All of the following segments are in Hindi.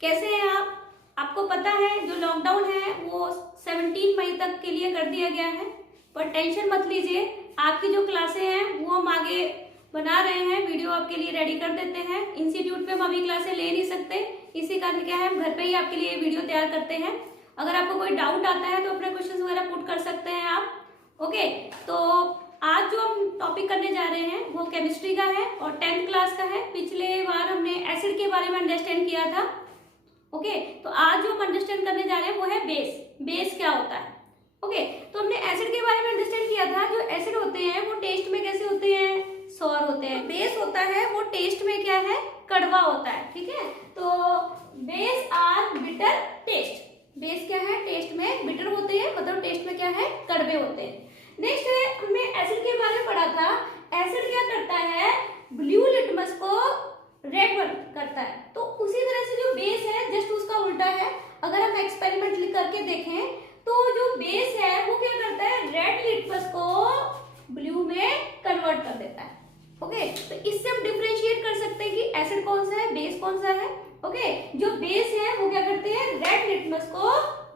कैसे हैं आप? आपको पता है जो लॉकडाउन है वो 17 मई तक के लिए कर दिया गया है, पर टेंशन मत लीजिए। आपकी जो क्लासें हैं वो हम आगे बना रहे हैं, वीडियो आपके लिए रेडी कर देते हैं। इंस्टीट्यूट पे हम अभी क्लासें ले नहीं सकते, इसी कारण क्या है हम घर पे ही आपके लिए वीडियो तैयार करते हैं। अगर आपको कोई डाउट आता है तो अपने क्वेश्चंस वगैरह पुट कर सकते हैं आप। ओके, तो आज जो हम टॉपिक करने जा रहे हैं वो केमिस्ट्री का है और 10th क्लास का है। पिछले बार हमने एसिड के बारे में अंडरस्टैंड किया था। ओके, तो आज जो हम अंडरस्टैंड करने जा रहे हैं वो है बेस। बेस क्या होता है? ओके, तो हमने एसिड के बारे में अंडरस्टैंड किया था। जो एसिड होते हैं वो टेस्ट में कैसे होते हैं? सौर होते हैं। बेस होता है वो टेस्ट में क्या है? कड़वा होता है। ठीक है, तो base are bitter taste. Base क्या है? टेस्ट में बिटर होते हैं, मतलब टेस्ट में क्या है? कड़वे होते हैं। नेक्स्ट है, हमने एसिड के बारे में पढ़ा था। एसिड क्या करता है? ब्लू लिटमस को रेड वन करता है। तो उसी तरह से जो बेस है जस्ट उसका उल्टा है। अगर हम एक्सपेरिमेंट करके देखें तो जो बेस है वो क्या करता है? रेड लिटमस को ब्लू में कन्वर्ट कर देता है। ओके, तो इससे हम डिफरेंशिएट कर सकते हैं कि एसिड कौन सा है, बेस कौन सा है। ओके, जो बेस है वो क्या करते हैं? रेड लिटमस को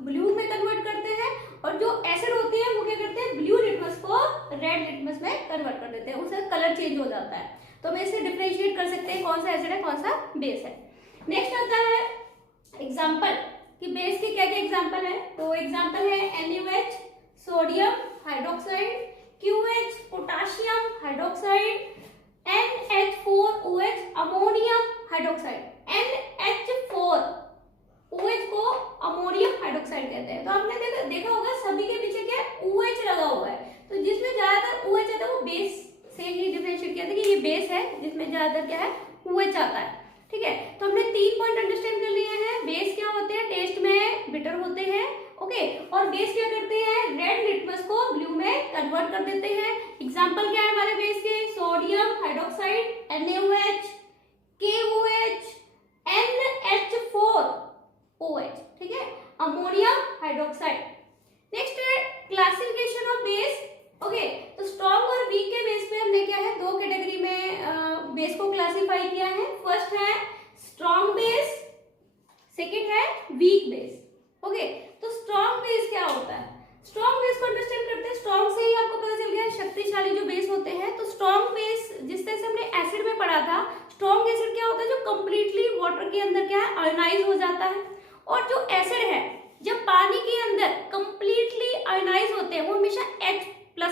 ब्लू में कन्वर्ट करते हैं, और जो एसिड होते हैं वो क्या करते हैं? ब्लू लिटमस को रेड लिटमस में कन्वर्ट कर देते हैं, उसका कलर चेंज हो जाता है। तो हम इसे डिफरेंशिएट कर सकते हैं कौन सा एसिड है कौन सा बेस है। नेक्स्ट आता है एग्जांपल कि बेस के क्या क्या एग्जांपल है। तो एग्जांपल है NaOH sodium hydroxide, QH potassium hydroxide, NH4OH ammonium hydroxide. NH4OH को अमोनियम हाइड्रोक्साइड कहते हैं। तो आपने देखा होगा सभी के पीछे क्या OH लगा हुआ है, तो जिसमें ज्यादातर OH आता है वो बेस से ही डिफरेंशिएट किया था कि ये बेस है जिसमें ज्यादातर क्या है? OH आता है। ठीक है, तो हमने 3 पॉइंट अंडरस्टैंड कर लिए हैं। बेस क्या होते हैं? टेस्ट में बिटर होते हैं। ओके, और बेस क्या करते हैं? रेड लिटमस को ब्लू में कन्वर्ट कर देते हैं। एग्जांपल क्या है हमारे बेस के? Sodium hydroxide, NaOH, KOH, NH4OH। ठीक है, अमोनियम हाइड्रोक्साइड। नेक्स्ट है क्लासिफिकेशन ऑफ बेस। ओके, तो स्ट्रॉन्ग और वीक के बेस पे हमने क्या है? 2 कैटेगरी में बेस को क्लासिफाई किया है। फर्स्ट है स्ट्रॉन्ग बेस, सेकंड है वीक बेस। ओके, तो स्ट्रॉन्ग बेस क्या होता है? स्ट्रॉन्ग बेस को अंडरस्टैंड करते हैं। स्ट्रॉन्ग से ही आपको पता चल गया शक्तिशाली जो बेस होते हैं। तो स्ट्रॉन्ग बेस जिस तरह से हमने एसिड में पढ़ा था, स्ट्रॉन्ग एसिड क्या होता है? जो कंप्लीटली वाटर के अंदर क्या है? आयोनाइज हो जाता है। और जो एसिड है जब पानी के अंदर कंप्लीटली आयोनाइज होते हैं वो हमेशा H+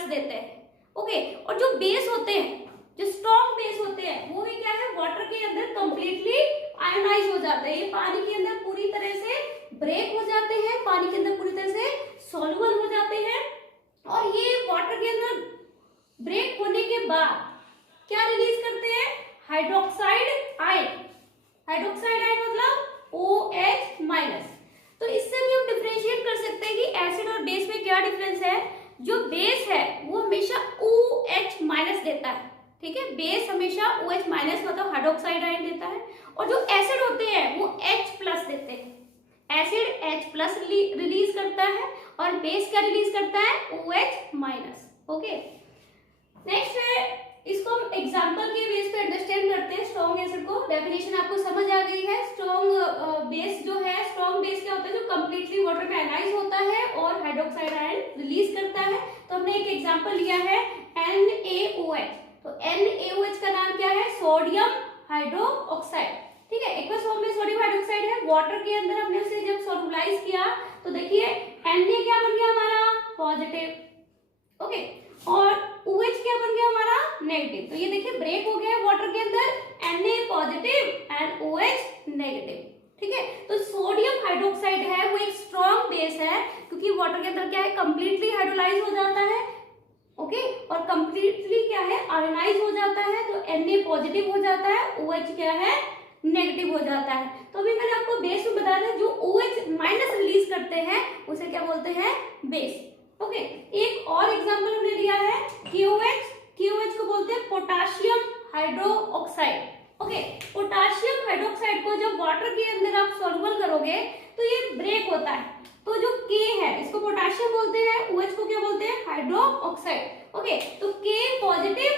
देते हैं। ओके, और जो बेस होते हैं, जो स्ट्रॉन्ग बेस होते हैं वो भी क्या है? वाटर के अंदर कंप्लीटली आयोनाइज हो जाते हैं। ये पानी के अंदर पूरी तरह से ब्रेक हो जाते हैं, पानी के अंदर पूरी तरह से सॉल्युबल हो जाते हैं। और ये वाटर के अंदर ब्रेक होने के बाद क्या रिलीज करते हैं? Hydroxide ion. हाइड्रोक्साइड आयन मतलब OH-। तो इससे भी हम डिफरेंशिएट कर सकते हैं कि एसिड और बेस में क्या डिफरेंस है। जो बेस है वो हमेशा OH- देता है। ठीक है, बेस हमेशा OH- मतलब हाइड्रोक्साइड आयन देता है, और जो एसिड होते हैं वो H+ देते हैं। एसिड H+ रिलीज करता है और बेस क्या रिलीज करता है? OH-। ओके, नेक्स्ट है, इसको हम एग्जांपल के बेस पे अंडरस्टैंड करते हैं स्ट्रॉन्ग एसिड को। डेफिनेशन आपको समझ आ गई है। स्ट्रॉन्ग बेस जो है, स्ट्रॉन्ग बेस क्या होता है? जो कंप्लीटली वाटर में आयनाइज होता है और हाइड्रोक्साइड आयन रिलीज करता है। तो हमने एक एग्जांपल लिया है NaOH। तो NaOH का नाम क्या है? Sodium hydroxide. ठीक है, एक्वस फॉर्म में सोडियम हाइड्रोक्साइड है। वाटर के अंदर हमने उसे जब सॉल्युबलाइज किया तो देखिए Na क्या बन गया हमारा? पॉजिटिव। ओके, और OH क्या बन गया हमारा? नेगेटिव। तो ये देखिए ब्रेक हो गया वाटर के अंदर, Na positive and OH negative. ठीक है, तो सोडियम हाइड्रोक्साइड है वो एक स्ट्रॉन्ग बेस है क्योंकि वाटर के अंदर क्या है? कंप्लीटली हाइड्रोलाइज हो जाता है। ओके, और कंप्लीटली क्या है? आयोनाइज हो जाता है। तो Na पॉजिटिव हो जाता है, OH क्या है? नेगेटिव हो जाता है। तो अभी मैंने आपको बेस में बताया था जो OH- रिलीज करते हैं उसे क्या बोलते हैं? बेस। ओके, एक और एग्जांपल हमने लिया है KOH। KOH को बोलते हैं potassium hydroxide. Okay, potassium hydroxide को जब वाटर के अंदर आप सॉल्युबल करोगे तो ये ब्रेक होता है। तो जो K है इसको पोटाशियम बोलते हैं, OH को क्या बोलते हैं? हाइड्रोक्साइड। ओके, तो K positive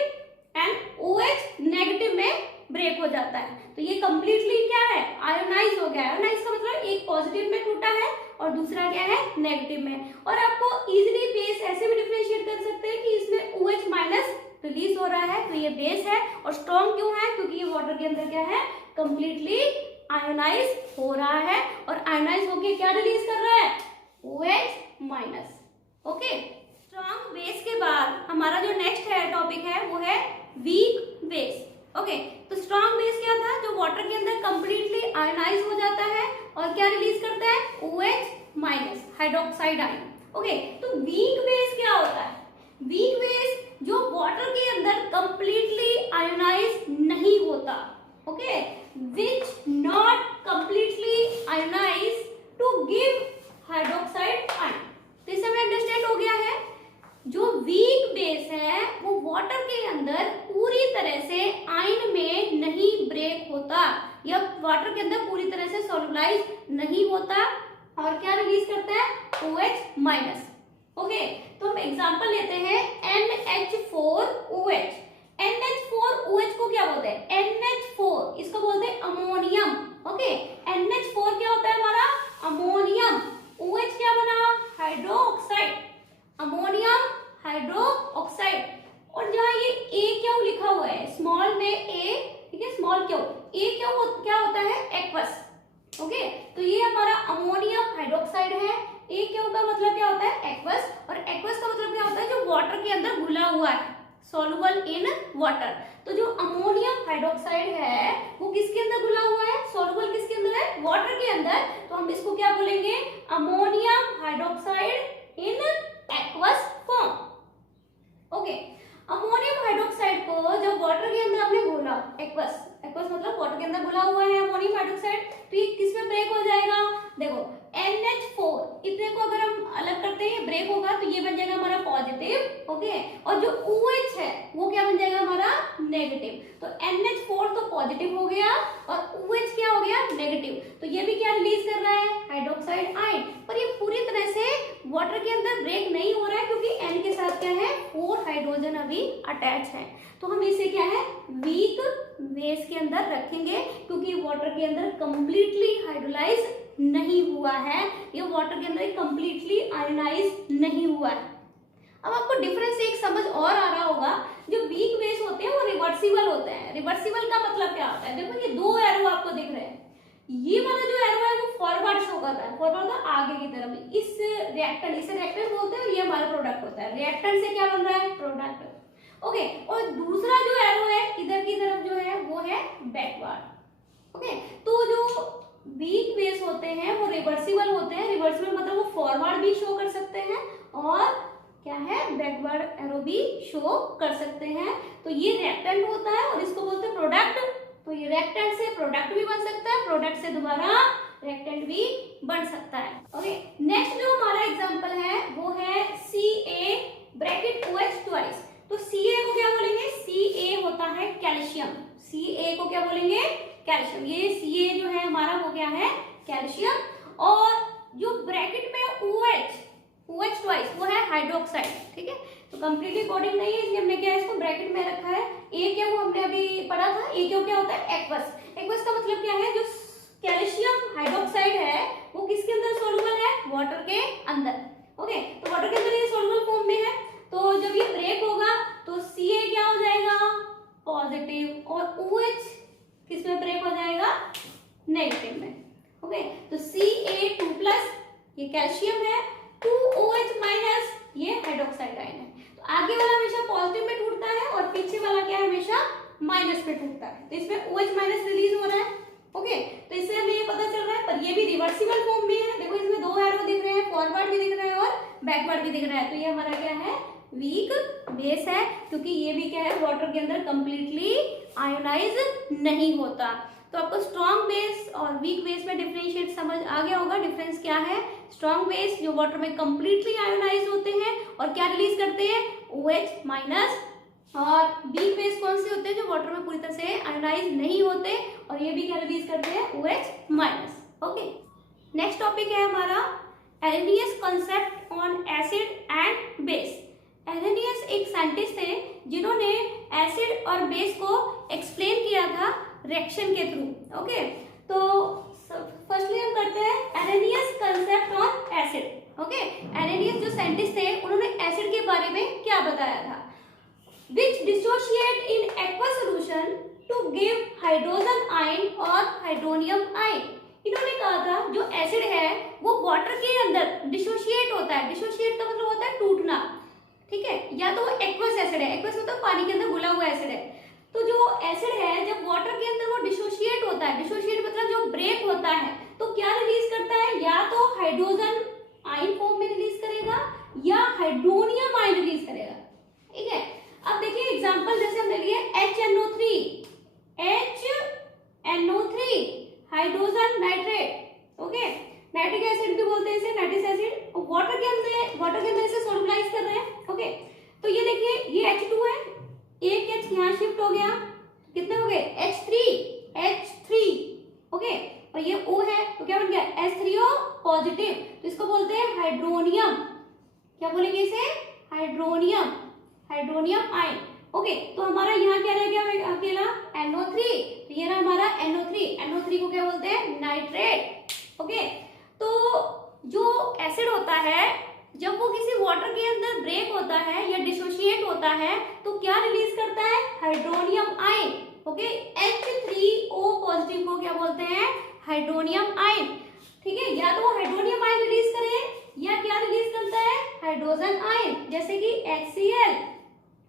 and OH negative में ब्रेक हो जाता है। तो ये कंप्लीटली क्या है, आयोनाइज हो गया। आयोनाइज का मतलब एक पॉजिटिव में टूटा है और दूसरा क्या है, नेगेटिव में। और आपको इजीली बेस ऐसे भी डिफरेंशिएट कर सकते हैं कि इसमें OH माइनस रिलीज हो रहा है, तो ये बेस है। और स्ट्रॉन्ग क्यों है, क्योंकि ये वाटर के अंदर क्या है, कंप्लीटली आयोनाइज हो रहा है और आयोनाइज होके क्या रिलीज कर रहा है, OH minus. Okay, strong base के बाद हमारा जो नेक्स्ट है टॉपिक है वो है वीक बेस। ओके, तो स्ट्रॉन्ग बेस क्या था, जो वाटर के अंदर कंप्लीटली आयोनाइज हो जाता है और क्या रिलीज करता है, OH minus, hydroxide ion. Okay, तो वीक बेस क्या होता है, वीक बेस जो वाटर के अंदर कंप्लीटली आयोनाइज नहीं होता। Okay, which not completely ionise to give hydroxide ion. तो इससे हमें अंडरस्टैंड हो गया है, जो वीक बेस है वो वाटर के अंदर पूरी तरह से आयन में नहीं ब्रेक होता या वाटर के अंदर पूरी तरह से सोलुबलाइज नहीं होता और क्या रिलीज करता है, OH माइनस। ओके, तो हम एग्जांपल लेते हैं NH4OH। NH4OH को क्या बोलते हैं, NH4 इसको बोलते हैं अमोनियम। ओके, NH4 क्या होता है हमारा, अमोनियम। OH क्या बना, हाइड्रोक्साइड, अमोनियम हाइड्रोक्साइड। और जहाँ ये A क्यू लिखा हुआ है, स्मॉल में A, ठीक है, स्मॉल क्यू, A क्यू क्या होता है, एक्वस। ओके, तो ये हमारा अमोनियम हाइड्रोक्साइड है। A क्यू का मतलब क्या होता है, एक्वस, और एक्वस का मतलब क्या होता है, जो वाटर के अंदर घुला हुआ है, सॉल्युबल इन वाटर। तो जो अमोनियम हाइड्रोक्साइड है वो किसके अंदर घुला हुआ है, सॉल्युबल किसके अंदर है, वाटर के अंदर। तो हम इसको क्या बोलेंगे, ammonium hydroxide in aqueous form. Okay, ammonium hydroxide को जब वाटर के अंदर हमने घोला, एक्वस, एक्वस मतलब वाटर के अंदर घुला हुआ है अमोनियम हाइड्रोक्साइड, तो ये किस में ब्रेक हो जाएगा, देखो NH4 इतने को अगर हम अलग करते हैं ब्रेक होगा तो ये बन जाएगा हमारा पॉजिटिव। ओके, और जो OH है वो क्या बन जाएगा हमारा नेगेटिव। तो NH4 तो पॉजिटिव हो गया और OH क्या हो गया, नेगेटिव। तो ये भी क्या रिलीज कर रहा है, हाइड्रोक्साइड आयन। पर ये पूरी तरह से वाटर के अंदर ब्रेक नहीं हो रहा है क्योंकि N के साथ क्या है, 4 हाइड्रोजन अभी अटैच है। तो हम इसे क्या है, वीक बेस के अंदर रखेंगे क्योंकि वाटर के अंदर कंप्लीटली हाइड्रोलाइज नहीं हुआ है, ये वाटर के अंदर कंप्लीटली आयोनाइज नहीं हुआ है। अब आपको डिफरेंस एक समझ और आ रहा होगा, जो वीक बेस होते हैं वो रिवर्सिबल होते हैं। रिवर्सिबल का मतलब क्या होता है, देखो ये दो एरो आपको दिख रहे हैं, ये वाला जो एरो है वो फॉरवर्ड शो कर रहा है, फॉरवर्ड तो आगे की तरफ। इस रिएक्टेंट, इसे रिएक्टेंट बोलते हैं और ये हमारा प्रोडक्ट होता है। रिएक्टेंट से क्या बन रहा है, प्रोडक्ट। ओके, और दूसरा जो एरो है इधर की तरफ जो है वो है बैकवर्ड। ओके, तो जो वीक बेस होते हैं वो रिवर्सिबल होते हैं। रिवर्सिबल मतलब वो फॉरवर्ड भी शो कर सकते हैं और क्या है, बैकवर्ड एरो भी शो कर सकते हैं। तो ये रिएक्टेंट होता है और इसको बोलते हैं प्रोडक्ट। तो ये रिएक्टेंट से प्रोडक्ट भी बन सकता है, प्रोडक्ट से दोबारा रिएक्टेंट भी बन सकता है। ओके, नेक्स्ट जो हमारा एग्जांपल है वो है Ca ब्रैकेट OH ट्वाइस। तो Ca को क्या बोलेंगे, Ca होता है कैल्शियम। Ca को क्या बोलेंगे, कैल्शियम। ये Ca जो है हमारा वो क्या है, कैल्शियम। और जो ब्रैकेट में OH ट्वाइस वो है हाइड्रोक्साइड। ठीक है, तो कंप्लीटली कोडिंग नहीं है इसलिए हमने क्या इसको ब्रैकेट में रखा है। A क्या, वो हमने अभी पढ़ा था, A क्या होता है, एक्वस। एक्वस का मतलब क्या है, जो कैल्शियम हाइड्रोक्साइड है वो किसके अंदर सोलुबल है, वाटर के अंदर। ओके, तो वाटर के अंदर ये सोलुबल फॉर्म में है। तो जब ये ब्रेक होगा तो Ca क्या हो जाएगा, पॉजिटिव, और OH किस में ब्रेक हो जाएगा, नेगेटिव में। ओके, तो Ca2+ ये कैल्शियम है, 2OH माइनस ये हाइड्रोक्साइड आयन है। तो आगे वाला हमेशा पॉजिटिव में टूटता है और पीछे वाला क्या है, हमेशा माइनस में टूटता है। तो इसमें OH माइनस रिलीज हो रहा है। ओके, तो इससे हमें ये पता चल रहा है, पर ये भी रिवर्सिबल फॉर्म में है। देखो इसमें दो एरो दिख रहे हैं, फॉरवर्ड भी दिख रहा है और बैकवर्ड भी दिख रहा है। तो ये हमारा क्या है, वीक बेस है, क्योंकि ये भी क्या है, वाटर के अंदर कंप्लीटली आयोनाइज नहीं होता। तो आपको स्ट्रॉन्ग बेस और वीक बेस में डिफरेंशिएट समझ आ गया होगा। डिफरेंस क्या है, स्ट्रॉन्ग बेस जो वाटर में कंप्लीटली आयोनाइज होते हैं और क्या रिलीज करते हैं, OH माइनस। और वीक बेस कौन से होते हैं, जो वाटर में पूरी तरह से आयोनाइज नहीं होते और ये भी क्या रिलीज करते हैं, OH minus. Okay, next topic है हमारा Arrhenius concept on acid and base. Arrhenius एक साइंटिस्ट थे जिन्होंने एसिड और बेस को एक्सप्लेन किया था रिएक्शन के थ्रू। ओके, तो फर्स्टली हम करते हैं erroneous concept on acid. Okay, erroneous जो साइंटिस्ट थे उन्होंने एसिड के बारे में क्या बताया था? which dissociate in aqueous solution to give hydrogen ion और हाइड्रोनियम आयन। इन्होंने कहा था जो एसिड है वो वाटर के अंदर डिसोशिएट होता है। डिसोशिएट का मतलब होता है टूटना, ठीक है, या तो वो एक्वस एसिड है, एक्वस मतलब पानी के अंदर घुला हुआ एसिड है। तो जो एसिड है जब वाटर के अंदर वो डिसोशिएट होता है, डिसोशिएट मतलब जो ब्रेक होता है, तो क्या रिलीज करता है? या तो हाइड्रोजन आयन फॉर्म में रिलीज करेगा या हाइड्रोनियम आयन रिलीज करेगा, ठीक है। अब देखिए एग्जांपल जैसे हमने लिए HNO3, HNO3 hydrogen nitrate. Okay, nitric acid भी बोलते हैं इसे, नाइट्रिक एसिड। वाटर के अंदर इसे सोलुबलाइज कर रहे हैं। ओके, तो ये देखिए ये H2 है, एक H यहाँ शिफ्ट हो गया, कितने हो गए? H3। ओके, और ये O है तो क्या बन गया? H3O positive. तो इसको बोलते हैं हाइड्रोनियम। क्या बोलेंगे इसे? Hydronium, hydronium ion. ओके, तो हमारा यहाँ क्या रह गया अकेला? NO3। तो ये रहा हमारा NO3। NO3 को क्या बोलते हैं? नाइट्रेट। ओके, तो जो एसिड होता है जब वो किसी वाटर के अंदर ब्रेक होता है या डिसोशिएट होता है तो क्या रिलीज करता है? Hydronium ion. Okay, H3O positive को क्या बोलते हैं? हाइड्रोनियम आयन, ठीक है। या तो वो हाइड्रोनियम आयन रिलीज करे या क्या रिलीज करता है? हाइड्रोजन आयन, जैसे कि HCl।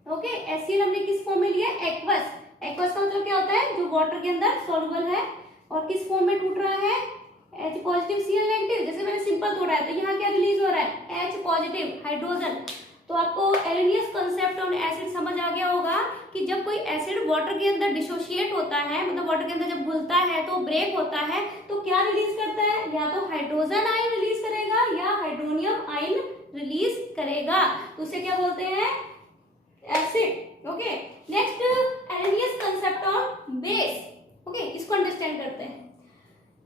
ओके, HCl हमने किस फॉर्म में लिया? एक्वस। एक्वस का मतलब क्या होता है? जो वाटर के अंदर सॉल्युबल है और किस फॉर्म में टूट रहा है? H positive Cl negative. जैसे मैंने सिंपल तोड़ा है तो यहाँ क्या रिलीज हो रहा है? H positive hydrogen. तो आपको एरेनियस कंसेप्ट ऑन एसिड समझ आ गया होगा कि जब कोई एसिड वाटर के अंदर डिसोशिएट होता है, मतलब वाटर के अंदर जब घुलता है तो ब्रेक होता है, तो क्या रिलीज करता है? या तो हाइड्रोजन आयन रिलीज करेगा या हाइड्रोनियम आयन रिलीज करेगा। तो उसे क्या बोलते हैं? Acid. Okay, next Arrhenius concept on base. Okay, इसको अंडरस्टैंड करते हैं।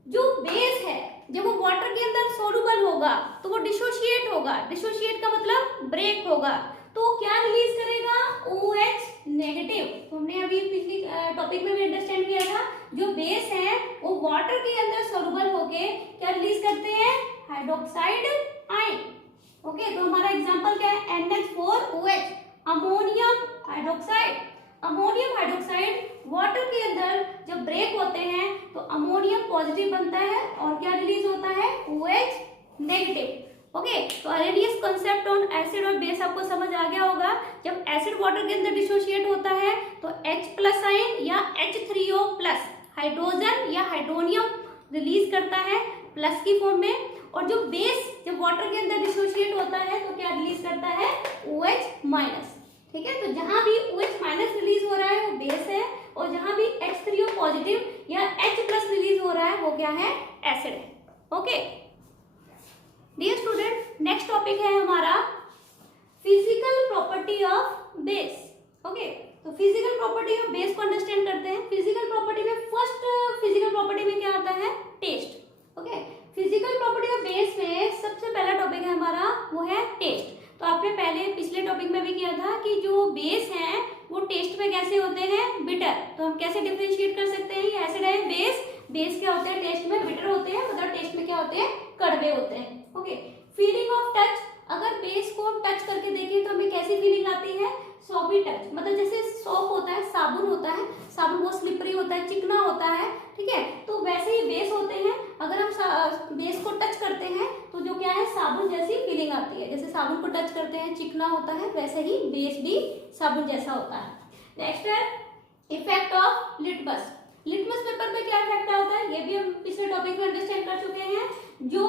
जो बेस है जब वो वाटर के अंदर सोलुबल होगा तो वो डिसोशिएट होगा। डिसोशिएट का मतलब ब्रेक होगा, तो क्या रिलीज करेगा? OH negative. तो हमने अभी पिछली टॉपिक में भी अंडरस्टैंड किया था, जो बेस है वो वाटर के अंदर सोलुबल होके क्या रिलीज करते हैं? Hydroxide ion. ओके, तो हमारा एग्जांपल क्या है? NH4OH, ammonium hydroxide. Ammonium hydroxide water के अंदर जब ब्रेक होते हैं तो अमोनियम पॉजिटिव बनता है और क्या रिलीज होता है? OH negative. ओके, तो एरेनियस कंसेप्ट ऑन एसिड और बेस आपको समझ आ गया होगा। जब एसिड वाटर के अंदर डिसोशिएट होता है तो H+ आयन या H3O+ हाइड्रोजन या हाइड्रोनियम रिलीज करता है प्लस की फॉर्म में, और जो बेस जब वाटर के अंदर डिसोशिएट होता है तो क्या रिलीज करता है? OH-। ठीक है, तो जहां भी OH- रिलीज हो रहा है वो बेस है, और जहां भी H3O पॉजिटिव या H+ रिलीज हो रहा है वो क्या है? एसिड है। Okay dear student, next topic है हमारा physical property of base. Okay, तो फिजिकल प्रॉपर्टी ऑफ बेस को अंडरस्टैंड करते हैं। फिजिकल प्रॉपर्टी में फर्स्ट फिजिकल प्रॉपर्टी में क्या आता है? Taste. Okay, physical property of base में सबसे पहला टॉपिक है हमारा वो है टेस्ट। तो आपने पहले पिछले टॉपिक में भी किया था कि जो बेस हैं वो टेस्ट में कैसे होते हैं? बिटर। तो हम कैसे डिफरेंशिएट कर सकते हैं? ये एसिड है, बेस क्या होते हैं? टेस्ट में बिटर होते हैं, मतलब टेस्ट में क्या होते हैं? कड़वे होते हैं। ओके, फीलिंग ऑफ टच, अगर बेस को हम टच करके देखें तो हमें कैसी फीलिंग आती है? सॉफी टच, मतलब जैसे सॉप होता है, साबुन होता है, साबुन बहुत स्लिपरी होता है, चिकना होता है, ठीक है, तो वैसे ही बेस होते हैं। अगर हम बेस को टच करते हैं तो जो क्या है? साबुन जैसी फीलिंग आती है। जैसे साबुन को टच करते हैं चिकना होता है, वैसे ही बेस भी साबुन जैसा होता है। नेक्स्ट है effect of litmus. Litmus paper पे क्या इफेक्ट होता है? ये भी हम पिछले टॉपिक में अंडरस्टैंड कर चुके हैं। जो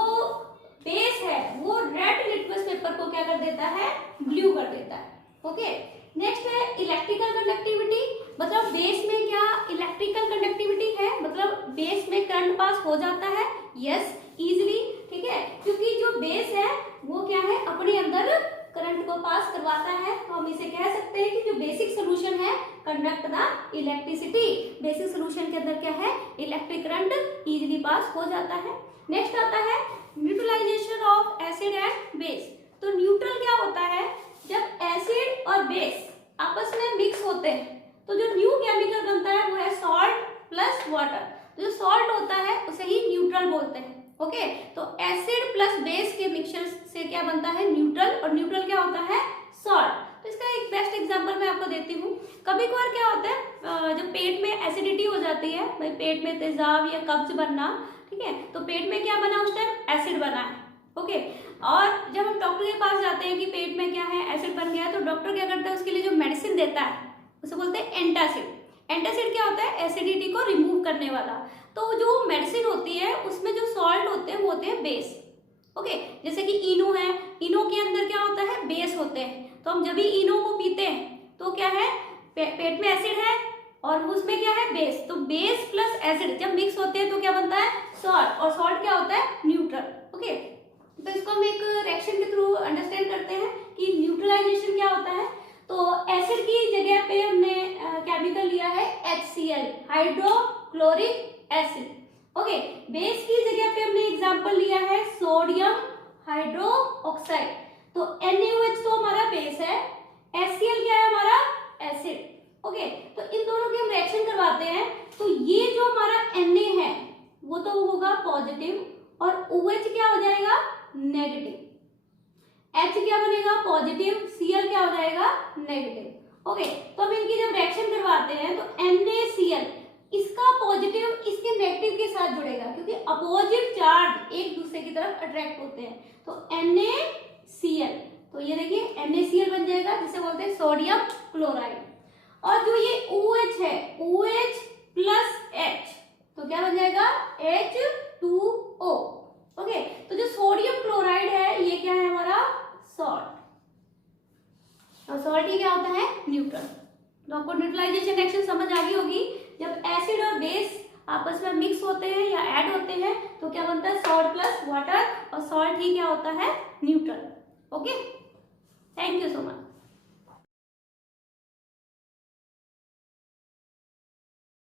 बेस है वो रेड लिटमस पेपर को क्या कर देता है? ब्लू कर देता है। ओके, नेक्स्ट है इलेक्ट्रिकल कंडक्टिविटी, मतलब बेस में क्या इलेक्ट्रिकल कंडक्टिविटी है? मतलब बेस में करंट पास हो जाता है, यस, इजीली, ठीक है, क्योंकि जो बेस है वो क्या है? अपने अंदर करंट को पास करवाता है। तो हम इसे कह सकते हैं कि जो बेसिक सोल्यूशन है conduct the electricity. Basic solution के अंदर क्या है? इलेक्ट्रिक करंट इजीली पास हो जाता है। नेक्स्ट आता है neutralisation of acid and base. तो न्यूट्रल क्या होता है? जब एसिड और बेस आपस में मिक्स होते हैं तो जो न्यू केमिकल बनता है वो है सॉल्ट प्लस वाटर। तो जो सॉल्ट होता है उसे ही न्यूट्रल बोलते हैं। ओके, तो एसिड प्लस बेस के मिक्सचर से क्या बनता है, न्यूट्रल, और न्यूट्रल क्या होता है, सॉल्ट। तो इसका एक बेस्ट एग्जांपल मैं आपको देती हूँ। कभी कभार क्या होता है, जब पेट में एसिडिटी हो जाती है, भाई पेट में तेजाब या कब्ज बनना, ठीक है, तो पेट में क्या बना उस टाइम, एसिड बना है। ओके, और जब हम डॉक्टर के पास जाते हैं कि पेट में क्या है, एसिड बन गया है, तो डॉक्टर क्या करता है, उसके लिए जो मेडिसिन देता है उसे बोलते हैं एंटासिड। एंटासिड क्या होता है, एसिडिटी को रिमूव करने वाला। तो जो मेडिसिन होती है उसमें जो सॉल्ट होते हैं वो होते हैं बेस। ओके, जैसे कि इनो है, इनो के अंदर क्या होता है, बेस होते हैं। तो हम जब भी इनो को पीते हैं तो क्या है, पेट में एसिड है और उसमें क्या है, बेस। तो बेस प्लस एसिड जब मिक्स होते हैं तो क्या बनता है, सॉल्ट, और सॉल्ट क्या होता है, न्यूट्रल। ओके, तो इसको हम एक रिएक्शन के थ्रू अंडरस्टैंड करते हैं कि न्यूट्रलाइजेशन क्या होता है। तो एसिड की जगह पे हमने केमिकल लिया है HCl, hydrochloric acid. Okay, base की जगह पे हमने एग्जांपल लिया है सोडियम हाइड्रोक्साइड। तो NaOH तो हमारा बेस है, HCl क्या है हमारा, एसिड। ओके, तो इन दोनों की हम रिएक्शन करवाते हैं। तो ये जो हमारा Na है वो तो होगा पॉजिटिव और OH क्या हो जाएगा, नेगेटिव। H क्या बनेगा, पॉजिटिव, Cl क्या हो जाएगा, नेगेटिव। ओके, तो हम इनकी जब रिएक्शन करवाते हैं तो NaCl, इसका पॉजिटिव इसके नेगेटिव के साथ जुड़ेगा, क्योंकि अपोजिट चार्ज एक दूसरे की तरफ अट्रैक्ट होते हैं। तो NaCl, तो ये देखिए NaCl बन जाएगा, जिसे बोलते हैं सोडियम क्लोराइड। और जो ये OH है, OH प्लस H, तो क्या बन जाएगा, H2O। ओके, तो जो सोडियम क्लोराइड है ये क्या है हमारा, सॉल्ट, और सॉल्ट ही क्या होता है, न्यूट्रल। तो आपको न्यूट्रलाइजेशन रिएक्शन समझ आ गई होगी। जब एसिड और बेस आपस में मिक्स होते हैं या ऐड होते हैं तो क्या बनता है, सॉल्ट प्लस वाटर, और सॉल्ट ही क्या होता है, neutral. Okay, thank you so much.